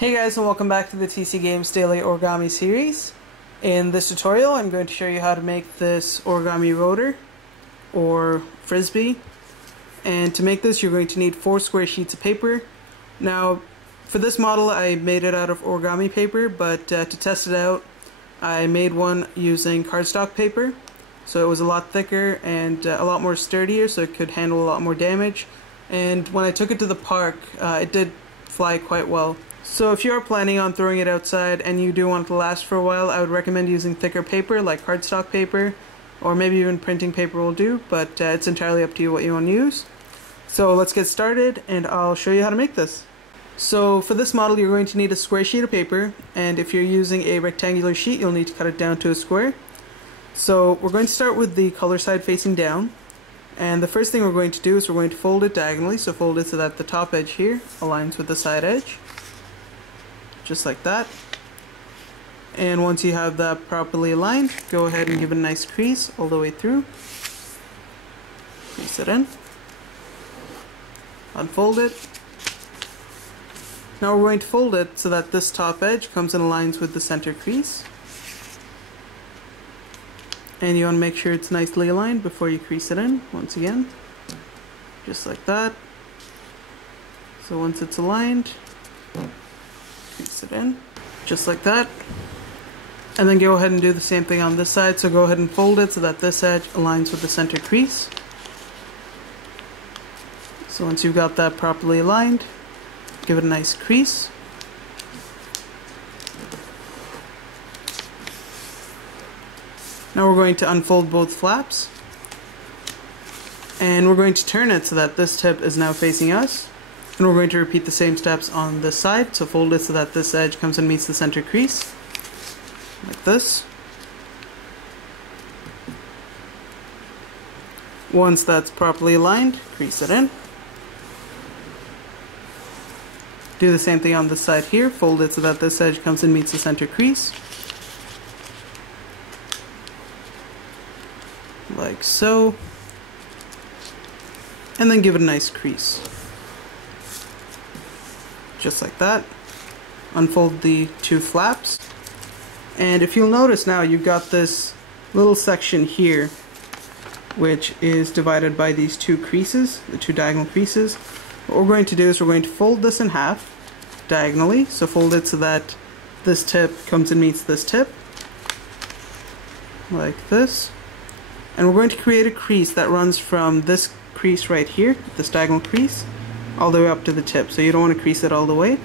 Hey guys, and welcome back to the TC Games Daily Origami series. In this tutorial I'm going to show you how to make this origami rotor or Frisbee. And to make this you're going to need 4 square sheets of paper. Now for this model I made it out of origami paper, but to test it out I made one using cardstock paper. So it was a lot thicker and a lot more sturdier, so it could handle a lot more damage. And when I took it to the park it did fly quite well. So if you are planning on throwing it outside and you do want it to last for a while, I would recommend using thicker paper like cardstock paper, or maybe even printing paper will do, but it's entirely up to you what you want to use. So let's get started and I'll show you how to make this. So for this model you're going to need a square sheet of paper, and if you're using a rectangular sheet you'll need to cut it down to a square. So we're going to start with the color side facing down, and the first thing we're going to do is we're going to fold it diagonally, so fold it so that the top edge here aligns with the side edge. Just like that. And once you have that properly aligned, go ahead and give it a nice crease all the way through. Crease it in. Unfold it. Now we're going to fold it so that this top edge comes and aligns with the center crease. And you want to make sure it's nicely aligned before you crease it in, once again. Just like that. So once it's aligned, crease it in, just like that. And then go ahead and do the same thing on this side, so go ahead and fold it so that this edge aligns with the center crease. So once you've got that properly aligned, give it a nice crease. Now we're going to unfold both flaps, and we're going to turn it so that this tip is now facing us. And we're going to repeat the same steps on this side, so fold it so that this edge comes and meets the center crease, like this. Once that's properly aligned, crease it in. Do the same thing on this side here, fold it so that this edge comes and meets the center crease, like so, and then give it a nice crease. Just like that. Unfold the 2 flaps, and if you'll notice now you've got this little section here which is divided by these 2 creases, the 2 diagonal creases. What we're going to do is we're going to fold this in half diagonally, so fold it so that this tip comes and meets this tip, like this. And we're going to create a crease that runs from this crease right here, this diagonal crease, all the way up to the tip, so you don't want to crease it all the way.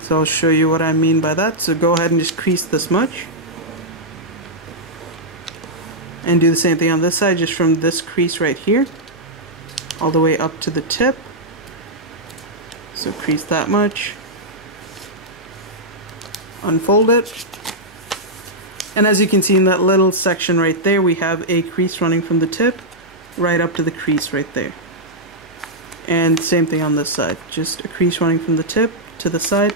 So I'll show you what I mean by that. So go ahead and just crease this much, and do the same thing on this side, just from this crease right here all the way up to the tip. So crease that much, unfold it, and as you can see in that little section right there we have a crease running from the tip right up to the crease right there. And same thing on this side, just a crease running from the tip to the side,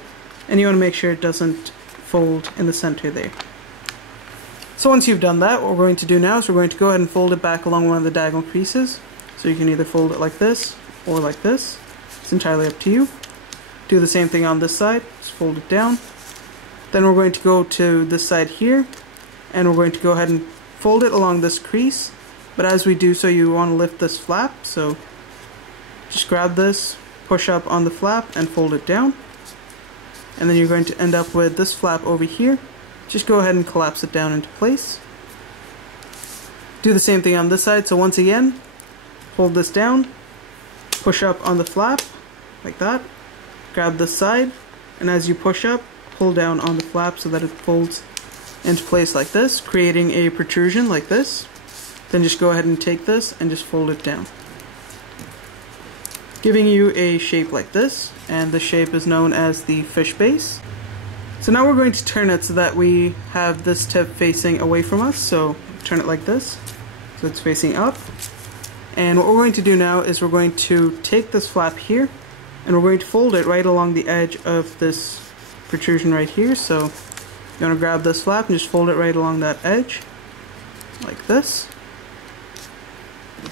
and you want to make sure it doesn't fold in the center there. So once you've done that, what we're going to do now is we're going to go ahead and fold it back along one of the diagonal creases. So you can either fold it like this or like this, it's entirely up to you. Do the same thing on this side, just fold it down. Then we're going to go to this side here, and we're going to go ahead and fold it along this crease, but as we do so you want to lift this flap, so just grab this, push up on the flap and fold it down, and then you're going to end up with this flap over here. Just go ahead and collapse it down into place. Do the same thing on this side, so once again fold this down, push up on the flap like that, grab this side, and as you push up, pull down on the flap so that it folds into place like this, creating a protrusion like this. Then just go ahead and take this and just fold it down, giving you a shape like this, and the shape is known as the fish base. So now we're going to turn it so that we have this tip facing away from us, so turn it like this, so it's facing up. And what we're going to do now is we're going to take this flap here, and we're going to fold it right along the edge of this protrusion right here. So you want to grab this flap and just fold it right along that edge, like this.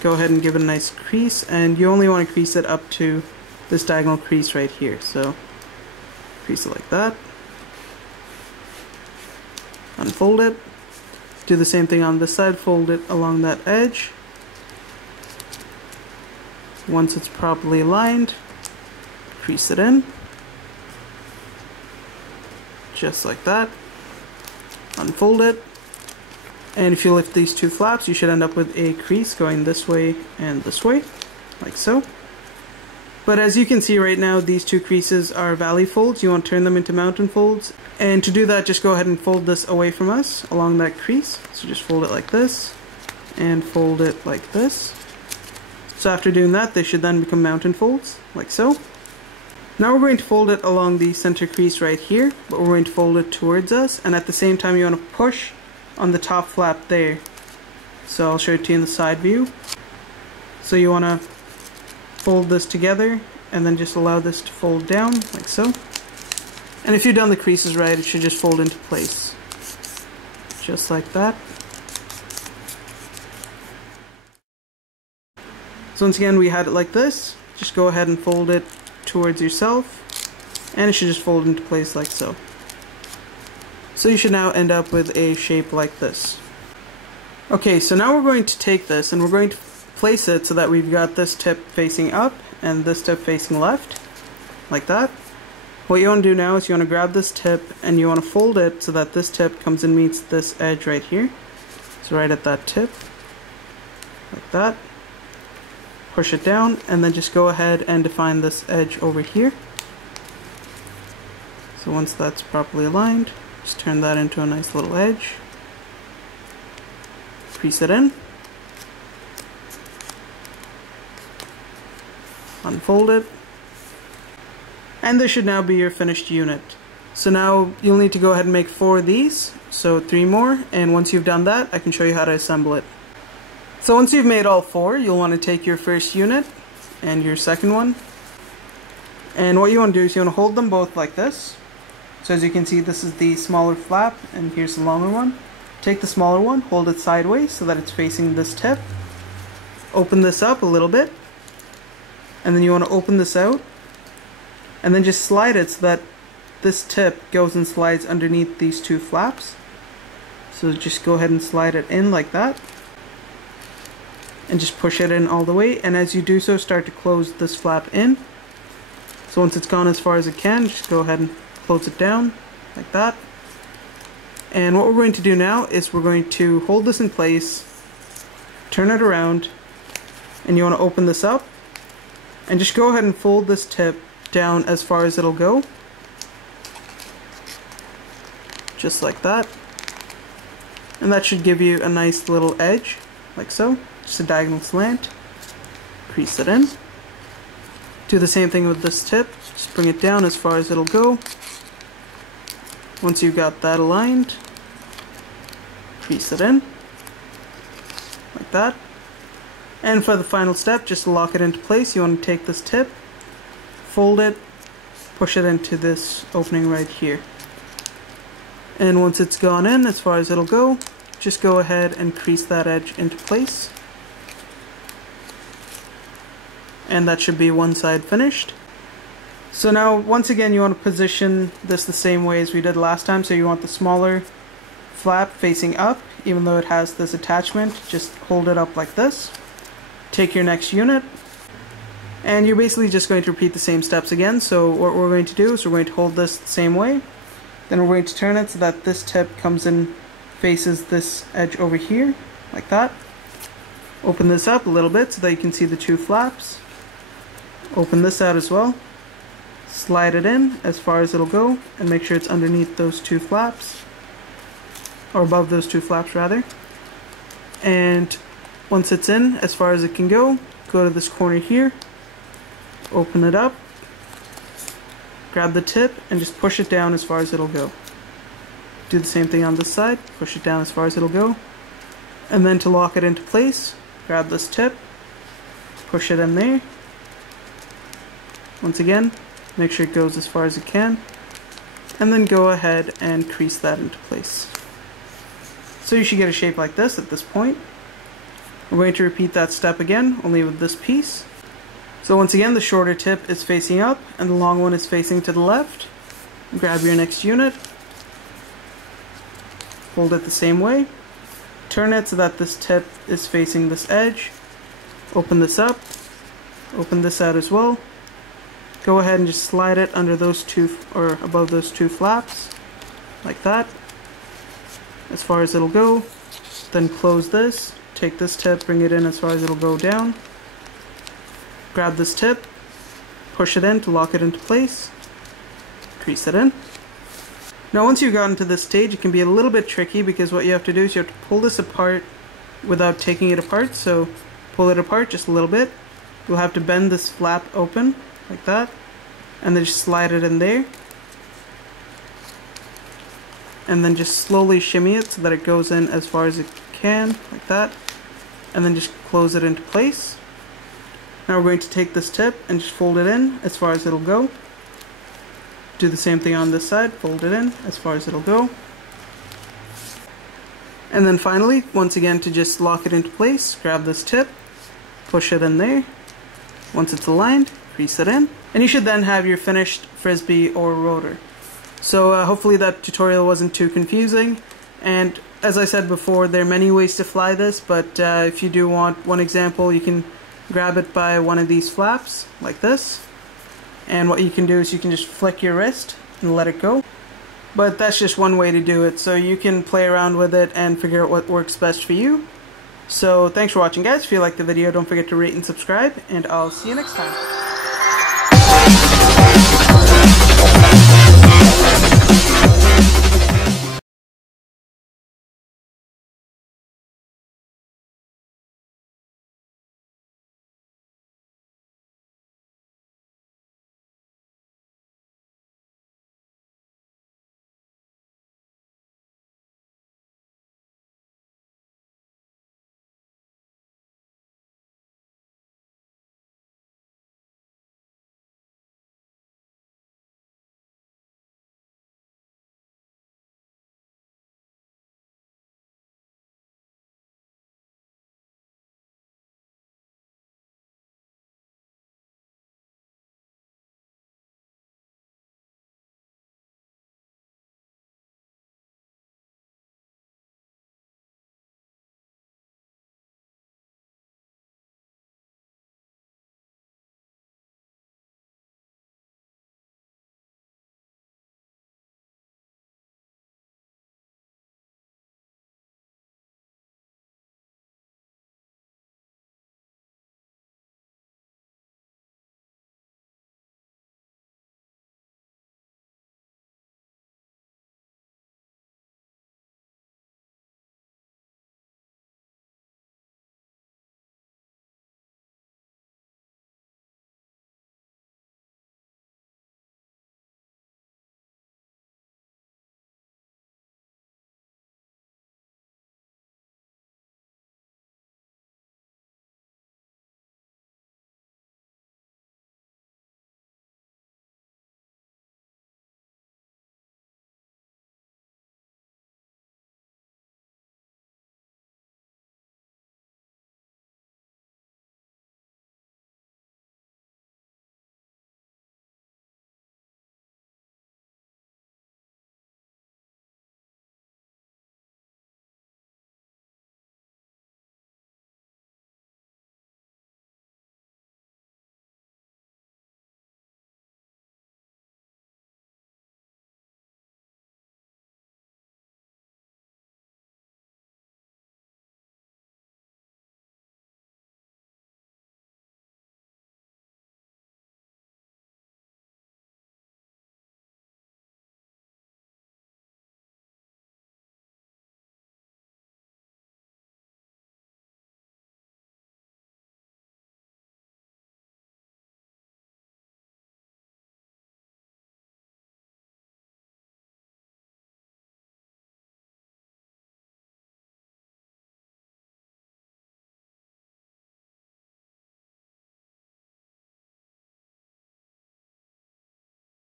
Go ahead and give it a nice crease, and you only want to crease it up to this diagonal crease right here. So crease it like that, unfold it, do the same thing on this side, fold it along that edge. Once it's properly aligned, crease it in, just like that, unfold it, and if you lift these two flaps, you should end up with a crease going this way and this way, like so. But as you can see right now, these two creases are valley folds. You want to turn them into mountain folds, and to do that, just go ahead and fold this away from us along that crease. So just fold it like this, and fold it like this. So after doing that, they should then become mountain folds, like so. Now we're going to fold it along the center crease right here, but we're going to fold it towards us, and at the same time you want to push on the top flap there. So I'll show it to you in the side view. So you want to fold this together, and then just allow this to fold down, like so. And if you've done the creases right, it should just fold into place. Just like that. So once again, we had it like this. Just go ahead and fold it towards yourself, and it should just fold into place like so. So you should now end up with a shape like this. Okay, so now we're going to take this and we're going to place it so that we've got this tip facing up and this tip facing left, like that. What you want to do now is you want to grab this tip and you want to fold it so that this tip comes and meets this edge right here. So right at that tip, like that. Push it down, and then just go ahead and define this edge over here. So once that's properly aligned, just turn that into a nice little edge. Crease it in. Unfold it. And this should now be your finished unit. So now you'll need to go ahead and make 4 of these, so 3 more, and once you've done that, I can show you how to assemble it. So once you've made all 4, you'll want to take your first unit and your second one, and what you want to do is you want to hold them both like this. So as you can see, this is the smaller flap and here's the longer one. Take the smaller one, hold it sideways so that it's facing this tip. Open this up a little bit, and then you want to open this out, and then just slide it so that this tip goes and slides underneath these 2 flaps. So just go ahead and slide it in like that, and just push it in all the way, and as you do so, start to close this flap in. So once it's gone as far as it can, just go ahead and close it down like that. And what we're going to do now is we're going to hold this in place, turn it around, and you want to open this up, and just go ahead and fold this tip down as far as it'll go, just like that. And that should give you a nice little edge, like so. Just a diagonal slant. Crease it in. Do the same thing with this tip. Just bring it down as far as it'll go. Once you've got that aligned, crease it in, like that. And for the final step, just to lock it into place, you want to take this tip, fold it, push it into this opening right here. And once it's gone in as far as it'll go, just go ahead and crease that edge into place. And that should be one side finished. So now, once again, you want to position this the same way as we did last time. So you want the smaller flap facing up, even though it has this attachment. Just hold it up like this. Take your next unit, and you're basically just going to repeat the same steps again. So what we're going to do is we're going to hold this the same way. Then we're going to turn it so that this tip comes in, faces this edge over here, like that. Open this up a little bit so that you can see the 2 flaps. Open this out as well. Slide it in as far as it'll go, and make sure it's underneath those 2 flaps, or above those 2 flaps rather. And once it's in as far as it can go, go to this corner here, open it up, grab the tip, and just push it down as far as it'll go. Do the same thing on this side, push it down as far as it'll go. And then to lock it into place, grab this tip, push it in there. Once again, make sure it goes as far as it can, and then go ahead and crease that into place. So you should get a shape like this at this point. We're going to repeat that step again, only with this piece. So once again, the shorter tip is facing up and the long one is facing to the left. Grab your next unit, hold it the same way, turn it so that this tip is facing this edge, open this up, open this out as well. Go ahead and just slide it under those two, or above those two flaps, like that, as far as it'll go. Then close this, take this tip, bring it in as far as it'll go down. Grab this tip, push it in to lock it into place, crease it in. Now once you've gotten to this stage, it can be a little bit tricky because what you have to do is you have to pull this apart without taking it apart. So pull it apart just a little bit. You'll have to bend this flap open like that, and then just slide it in there. And then just slowly shimmy it so that it goes in as far as it can, like that. And then just close it into place. Now we're going to take this tip and just fold it in as far as it'll go. Do the same thing on this side, fold it in as far as it'll go. And then finally, once again, to just lock it into place, grab this tip, push it in there. Once it's aligned, crease it in. And you should then have your finished Frisbee or rotor. So hopefully that tutorial wasn't too confusing. And as I said before, there are many ways to fly this, but if you do want one example, you can grab it by one of these flaps, like this. And what you can do is you can just flick your wrist and let it go. But that's just one way to do it, so you can play around with it and figure out what works best for you. So thanks for watching, guys. If you liked the video, don't forget to rate and subscribe, and I'll see you next time.